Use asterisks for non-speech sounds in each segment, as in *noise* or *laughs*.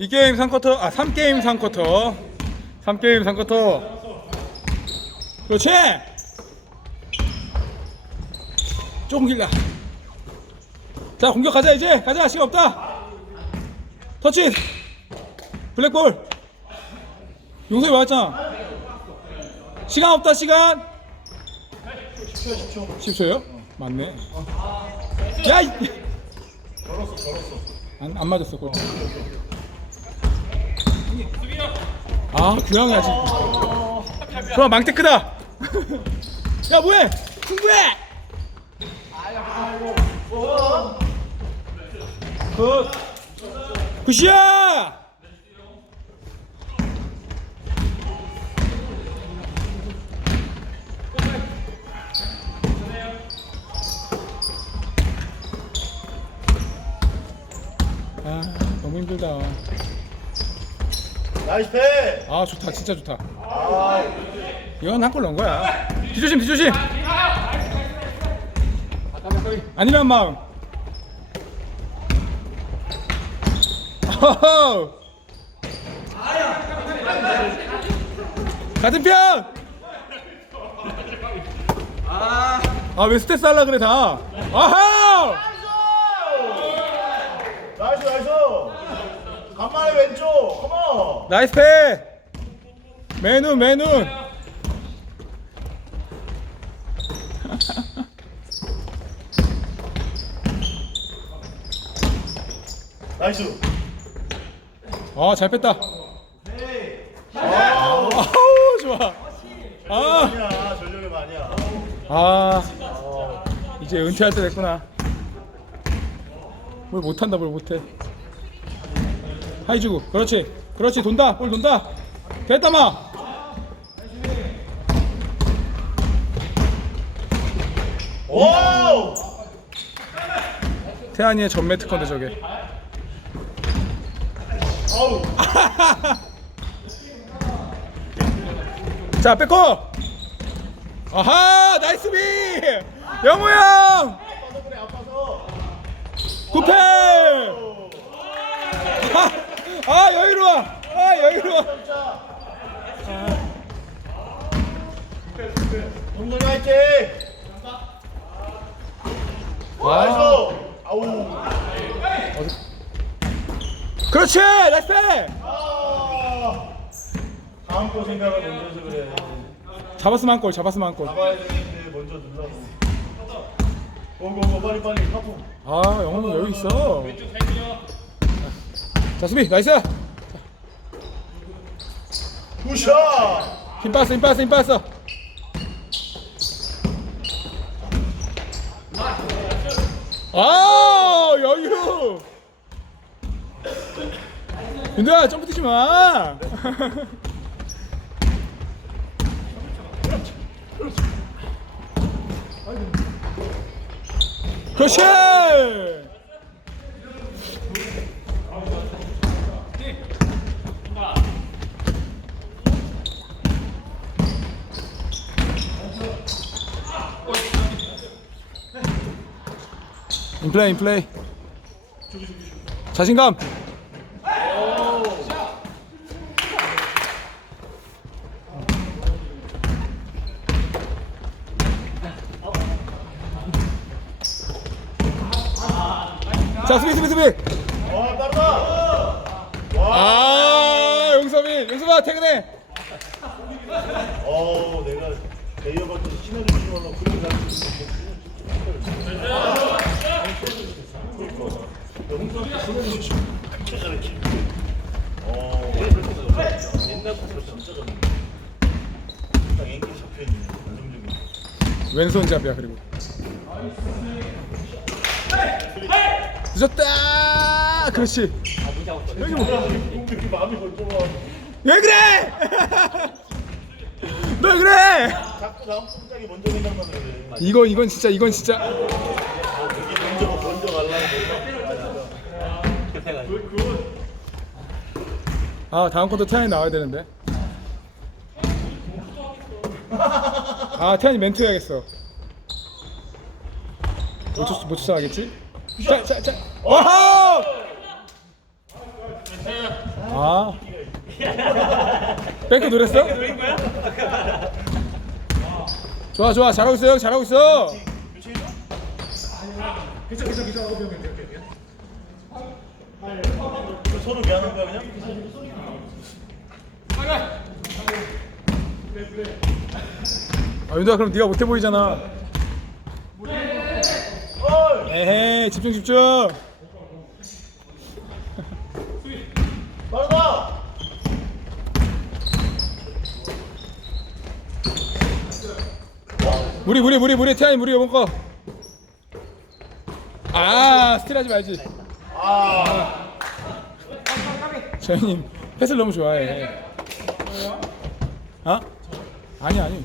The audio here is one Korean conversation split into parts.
2게임 3쿼터 아 3게임 3쿼터. 3게임 3쿼터. 그렇지? 조금 길다. 자 공격 가자 이제. 가자 시간 없다. 터치. 블랙볼. 용서이 왔잖아. 시간 없다 시간. 10초 10초요? 맞네. 야! 이- 안, 안 맞았어 골. 아 구양이 아직 좋아 망태 크다. 야 뭐해? 승부해! 굿! 굿이야 아 너무 힘들다 나이스 패! 아 좋다 진짜 좋다 아, 이건 한 골 넣은 거야 뒤조심 뒤조심 아니면 마음 어허. 같은 편! 아 왜 스트레스 하려 그래 다 아하! 나이스, 나이스! 간만에 왼쪽! 나이스 패! 맨눈 맨눈! *laughs* 나이스! 아 잘 뺐다. 아, 아우 좋아. 아, 아니야, 전력이 아니야. 아. 이제 은퇴할 때 됐구나. 뭘 못한다 뭘 못해. 하이 주고 그렇지 그렇지 돈다. 볼 돈다. 됐다 마. 오! 태안이의 전매 특허인데 저게! *laughs* 자 뺏고 아하 나이스 비! 영우 형. 구패! 아, *laughs* 아 여유로워 아 여유로워 진짜. 동전이 화이팅! 나이스! 아우! 그렇지 나이스 패 아! 다음 거 생각을 먼저 해서 그래. 잡았으면 한골 잡았으면 한골 잡아야 되는데 먼저 눌러서. 고고고 빨리 빨리 하프. 아 영훈이 여유 있어 자 수비 나이스 굿샷! 힘 빠졌어 힘 빠졌어 힘 빠졌어 아 여유 윤도야 점프 뛰지 마 그렇지 인플레이 인플레이. 자신감. 자 수비 수비 수비! 아 용섭이 용섭아 퇴근해. 어 내가 대여 받고 신호를 주려고 그렇게 가르치는 어, 옛날부터 진짜 잘해. 딱 앵기 잡혀 있는 안정적인. 왼손잡이야 그리고 늦었다 그렇지 여기 뭐. 왜 그래 너 *laughs* 왜 그래 자꾸 다음 동작이 먼저 생각나서 그래. 이건 이건 진짜 이건 진짜 먼저 먼저 갈라고. 아 다음 것도 태안이 나와야 되는데 아 태안이 멘트 해야겠어 못, 쫓, 못 쫓아가겠지? 자자자 와우 아. 뱅크 노랬어? 좋아 좋아 잘하고 있어 형 잘하고 있어. 서로 미안한 거야 그냥? 아 윤도야 그럼 네가 못해 보이잖아. 에헤이 집중 집중. 빠르다! 무리 무리 무리 무리 태양이 무리 이번 거. 아 스틸 하지 말지. 아, 저희님 패스를 너무 좋아해. 어? 아니 아니.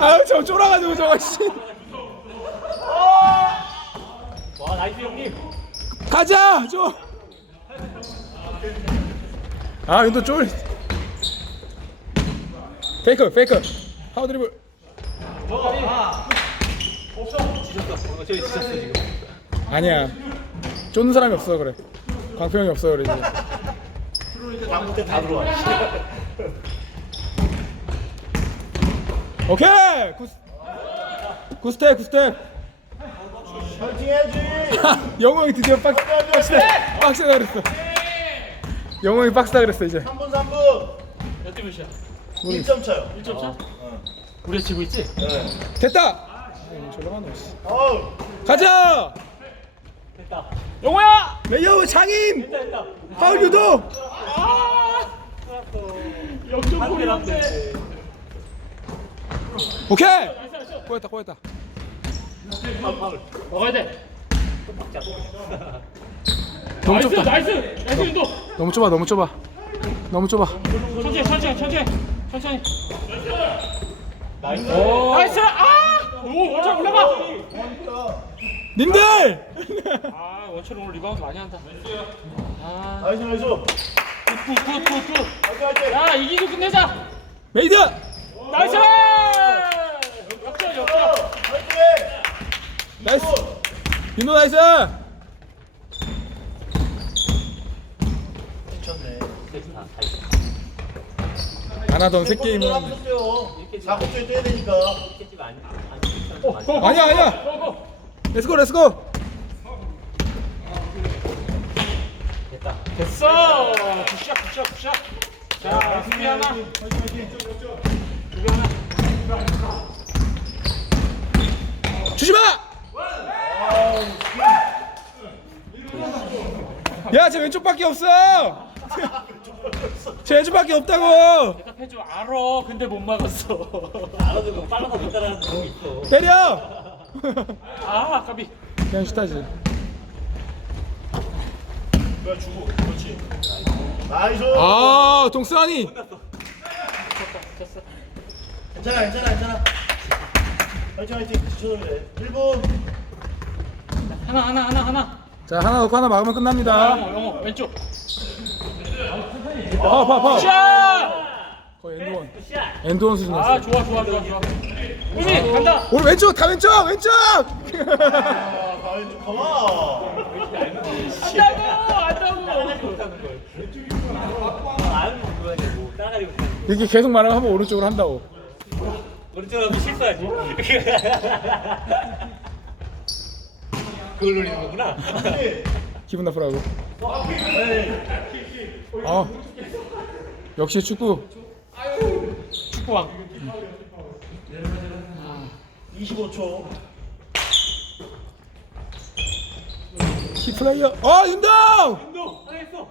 아유 저 쫄아가지고 저거 씨. 와 나이스 형님 가자 좀. 아 윤도 쫄. 페이크 페이크 파워 드리블. 어, 저기 지쳤어 지금 아니야. 쫓는 사람이 없어 그래. 광평이 없어 그래 이제. 방구 때다 들어와. 오케이. 굿. 굿스텝 굿스텝. 파이팅 해야지! *laughs* 영호 형이 드디어 빡 빡세 빡세다 그랬어. 형이 빡세다 그랬어 이제. 3분 3분! 몇 대 몇이야? 1점 차요. 1점 차? 우리가 지고 있지? 네. 됐다. 씨. 어우! 가자. 됐다 영호야. 레이어 장인. 됐다 됐다 파울 유도. 한대 남대 오케이. 꼬였다 꼬였다. 먹어야 돼 너무 나이스 좁다. 나이스 나이스 윤도 너무 좁아 너무 좁아. 너무 좁아. 천천히 천천히 천천히 천천히 나이스 나이스 아 오 원철 올라가 님들. 아 원철 오늘 리바운드 많이 한다 아 나이스 나이스! 굿 굿 굿굿 파이팅 파이팅! 야 이기고 끝내자 메이드. 나이스 역전 역전 파이팅! 나이스. 윤도 나이스. 미쳤네. 안 하던 새 게임을 게임은. 하면 돼요. 4구째 뛰어야 되니까. 아니야 아니야. 렛츠고 렛츠고. 됐어 굿샷 굿샷 굿샷 자 수비 하나 수비 하나 주지 마. 야, 쟤 왼쪽밖에 없어. *laughs* 쟤 왼쪽밖에 없다고. 대답해 줘 알아 근데 못 막았어 알아도 뭐 빨라서 못 따라가는 거 있어 때려. 아 아까비 그냥 슈타지. 그래 주고. 그렇지. 나이스! 아. 됐어 괜찮아 괜찮아 괜찮아. 파이팅 파이팅. 지쳐도 돼. 1분. 하나 하나 하나 하나 자, 하나 넣고 하나 막으면 끝납니다. 영호 영호 왼쪽 파, 파, 파. 샷! 거의 엔드원. 엔드원 수준 아. 좋아 좋아 좋아 좋아 우리 간다 오늘 왼쪽, 다 왼쪽, 왼쪽. 아. 안다고 안다고 이렇게 계속 말하면 한번 오른쪽으로 한다고. 오른쪽으로 하면 실수하지 그걸 노리는 거구나 *laughs* 기분 나쁘라고. 어. 역시 축구. 축구왕 25초. 키 플레이어. 어, 윤동. 운동 하겠어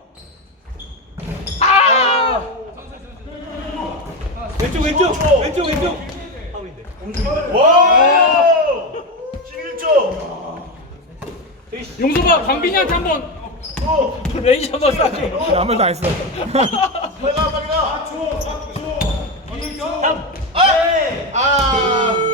왼쪽 왼쪽 왼쪽 왼쪽 파울인데 와! 용수가 강빈이한테 한번 레이저 한번 쏴줘. 야, 아무 말도 안 했어. 내가 막이다. 아, 아.